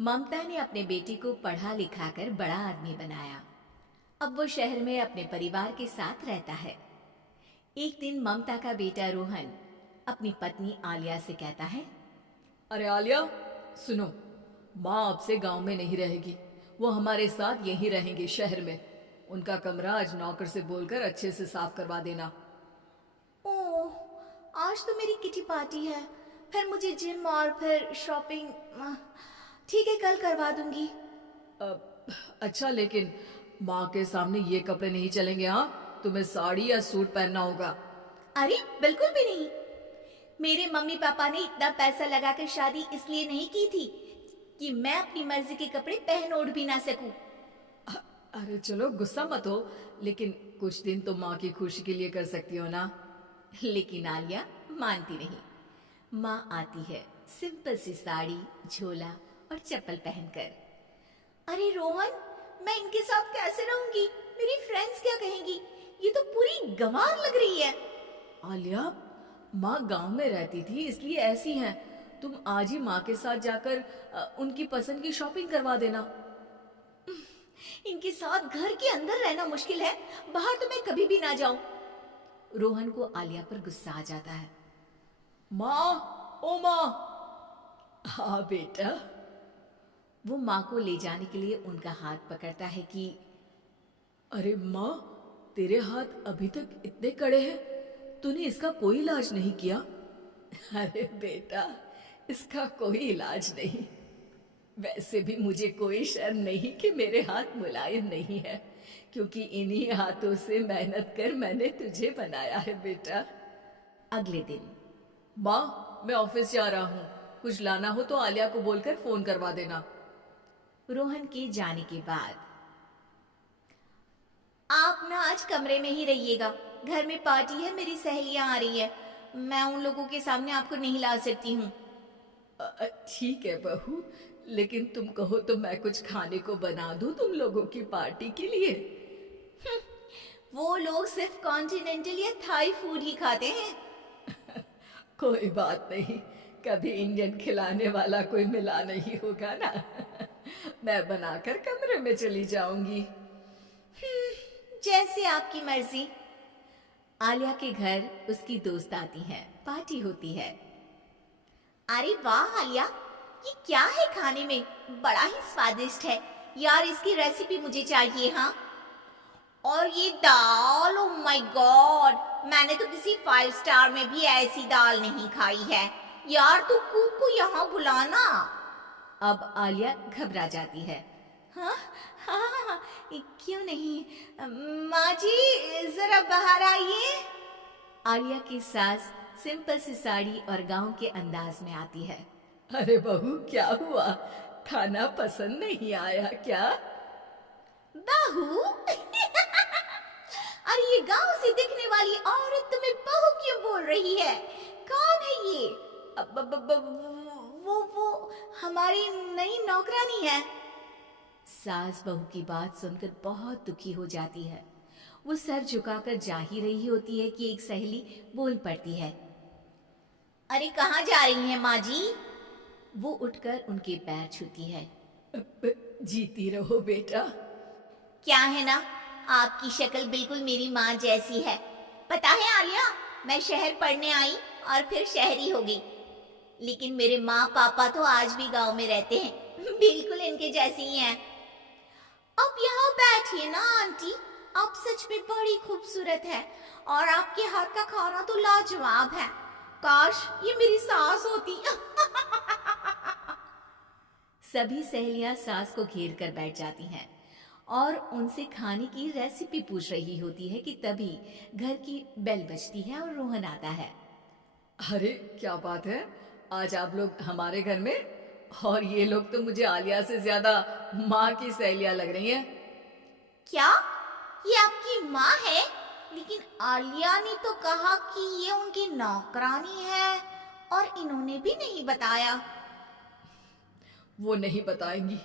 ममता ने अपने बेटे को पढ़ा लिखाकर बड़ा आदमी बनाया। अब वो शहर में अपने परिवार के साथ रहता है। एक दिन ममता का बेटा रोहन अपनी पत्नी आलिया से कहता है, अरे आलिया, सुनो, माँ अब से गांव में नहीं रहेगी। वो हमारे साथ यहीं रहेंगे शहर में। उनका कमरा आज नौकर से बोलकर अच्छे से साफ करवा देना। ओह, आज तो मेरी किटी पार्टी है, फिर मुझे जिम और फिर शॉपिंग। ठीक है, कल करवा दूंगी। अच्छा, लेकिन माँ के सामने ये कपड़े नहीं चलेंगे। हाँ, तुम्हें साड़ी या सूट पहनना होगा। अरे बिल्कुल भी नहीं। मेरे मम्मी पापा ने इतना पैसा लगाकर शादी इसलिए नहीं की थी कि मैं अपनी मर्जी के कपड़े पहन ओढ़ भी ना सकूं। अरे चलो, गुस्सा मत हो, लेकिन कुछ दिन तो माँ की खुशी के लिए कर सकती हो ना। लेकिन आलिया मानती नहीं। माँ आती है सिंपल सी साड़ी, झोला और चप्पल पहनकर। अरे रोहन, मैं इनके साथ कैसे रहूंगी? मेरी फ्रेंड्स क्या कहेंगी? ये तो पूरी गंवार लग रही है। आलिया, माँ गांव में रहती थी इसलिए ऐसी हैं। तुम आज ही माँ के साथ जाकर उनकी पसंद की शॉपिंग करवा देना। इनके साथ घर के अंदर रहना मुश्किल है, बाहर तो मैं कभी भी ना जाऊं। रोहन को आलिया पर गुस्सा आ जाता है। माँ, ओ माँ। हाँ बेटा। वो माँ को ले जाने के लिए उनका हाथ पकड़ता है कि अरे माँ, तेरे हाथ अभी तक इतने कड़े हैं, तूने इसका कोई इलाज नहीं किया? अरे बेटा, इसका कोई इलाज नहीं। वैसे भी मुझे कोई शर्म नहीं कि मेरे हाथ मुलायम नहीं है, क्योंकि इन्हीं हाथों से मेहनत कर मैंने तुझे बनाया है बेटा। अगले दिन माँ, मैं ऑफिस जा रहा हूँ। कुछ लाना हो तो आलिया को बोलकर फोन करवा देना। रोहन के जाने के बाद, आप ना आज कमरे में ही रहिएगा, घर में पार्टी है, मेरी सहेलियां आ रही है, मैं उन लोगों के सामने आपको नहीं ला सकती हूँ। ठीक है बहू, लेकिन तुम कहो तो मैं कुछ खाने को बना दूं तुम लोगों की पार्टी के लिए। वो लोग सिर्फ कॉन्टिनेंटल या थाई फूड ही खाते हैं। कोई बात नहीं, कभी इंडियन खिलाने वाला कोई मिला नहीं होगा ना। मैं बनाकर कमरे में चली जाऊंगी। जैसे आपकी मर्जी। आलिया के घर उसकी दोस्त आती है, पार्टी होती है। अरे वाह आलिया, ये क्या है खाने में? बड़ा ही स्वादिष्ट है यार, इसकी रेसिपी मुझे चाहिए। हाँ, और ये दाल, ओ माय गॉड, मैंने तो किसी 5 स्टार में भी ऐसी दाल नहीं खाई है यार। तू कुक को यहाँ बुलाना। अब आलिया घबरा जाती है। हाँ हाँ हाँ, क्यों नहीं। माँ जी जरा बाहर आइए। आलिया की सास सिंपल सी साड़ी और गांव के अंदाज में आती है। अरे बहू, क्या हुआ? खाना पसंद नहीं आया क्या? बहू? अरे ये गांव से दिखने वाली औरत तुम्हें बहू क्यों बोल रही है? कौन है ये? वो हमारी नई नौकरानी है। सास बहू की बात सुनकर बहुत दुखी हो जाती है। वो सर झुकाकर जा ही रही होती है कि एक सहेली बोल पड़ती है। अरे कहाँ जा रही हैं माँ जी? वो उठकर उनके पैर छूती है। जीती रहो बेटा। क्या है ना, आपकी शक्ल बिल्कुल मेरी माँ जैसी है। पता है आलिया, मैं शहर पढ़ने आई और फिर शहरी हो गई, लेकिन मेरे माँ पापा तो आज भी गांव में रहते हैं, बिल्कुल इनके जैसे ही हैं। अब यहाँ बैठिए ना आंटी, आप सच में बड़ी खूबसूरत है और आपके हाथ का खाना तो लाजवाब है। काश ये मेरी सास होती। सभी सहेलियां सास को घेर कर बैठ जाती हैं और उनसे खाने की रेसिपी पूछ रही होती है कि तभी घर की बेल बजती है और रोहन आता है। अरे क्या बात है, आज आप लोग हमारे घर में? और ये लोग तो मुझे आलिया से ज्यादा माँ की सहेलियां लग रही हैं। क्या ये आपकी माँ है? लेकिन आलिया ने तो कहा कि ये उनकी नौकरानी है और इन्होंने भी नहीं बताया। वो नहीं बताएंगी,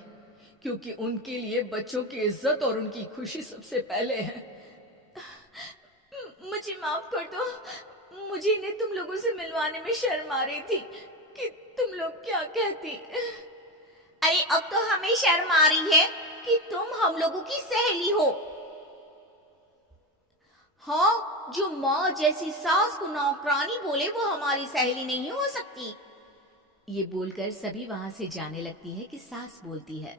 क्योंकि उनके लिए बच्चों की इज्जत और उनकी खुशी सबसे पहले है। मुझे माफ कर दो, मुझे इन्हें तुम लोगों से मिलवाने में शर्म आ रही थी कि तुम लोग क्या कहती। अरे अब तो हमें शर्म आ रही है कि तुम हम लोगों की सहेली हो। हाँ, जो माँ जैसी सास को नौकरानी बोले वो हमारी सहेली नहीं हो सकती। ये बोलकर सभी वहां से जाने लगती है कि सास बोलती है,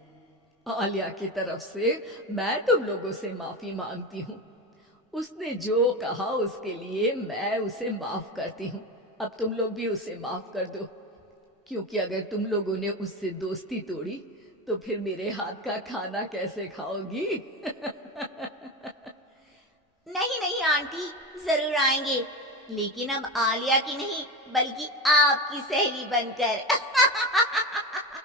आलिया की तरफ से मैं तुम लोगों से माफी मांगती हूँ। उसने जो कहा उसके लिए मैं उसे माफ करती हूँ। अब तुम लोग भी उसे माफ कर दो, क्योंकि अगर तुम लोगों ने उससे दोस्ती तोड़ी तो फिर मेरे हाथ का खाना कैसे खाओगी? नहीं नहीं आंटी, जरूर आएंगे, लेकिन अब आलिया की नहीं बल्कि आपकी सहेली बनकर।